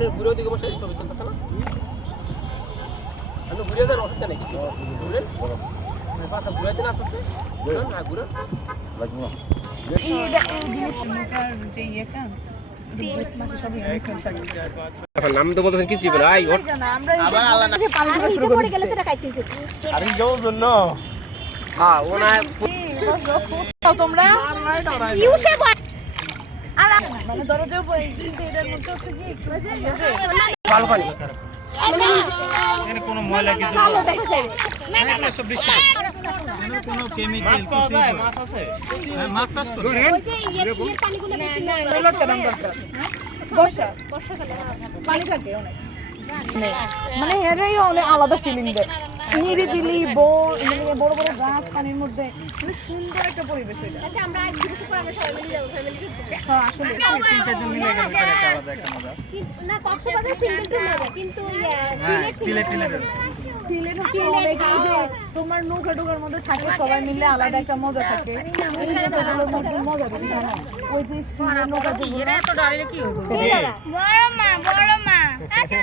আপনি ঘুরে দিকে বসে ছবি তুলতেছেন না? আপনি ঘুরে যান অসুবিধা নাকি? ঘুরেন পাশা ঘুরাইতে না আসতে ঘুরেন না ঘুরেন লাগবে না এখন নাম তো বলতেছেন কিছু না আই ওর আবার আল্লাহ না পানি থেকে শুরু করে গেলে তো এটা কাটতেছে আরে যাও জন্য হ্যাঁ ওনা তোমরা ইউসে আর মানে দরজা বই কিন্তু এটার মধ্যে হচ্ছে কি ভালো পানি এখানে কোনো ময়লা কিছু না না না সব বৃষ্টি কোনো কেমিক্যাল কিছু মাছ আছে মাছ চাষ করে ওই যে ইয়ের পানিগুলো বেশি না এগুলো কেমন দরকার বর্ষাকালে পানি থাকে অনেক মানে এরাই অনেক আলাদা ফিলিং দেয় নিরিবিলি বড় বড় গাছ পানির মধ্যে মানে সুন্দর একটা পরিবেশ এটা আচ্ছা আমরা কিছু পর আমরা সবাই মিলে যাব ফ্যামিলি ট্রিপ হ্যাঁ আসলে তিন চারজন মিলে গেলে করে একটা আলাদা একটা মজা না কক্সবাজার সিঙ্গেল ট্রিপ হবে কিন্তু সিলেট হচ্ছে অনেক যে তোমার নৌকা ডোকার মধ্যে থাকে সবাই মিলে আলাদা একটা মজা থাকে মজা বেশি না ওই যে নৌকা যেগুলো এরা এত ডাইরেক্ট কি হবে বড় মা আচ্ছা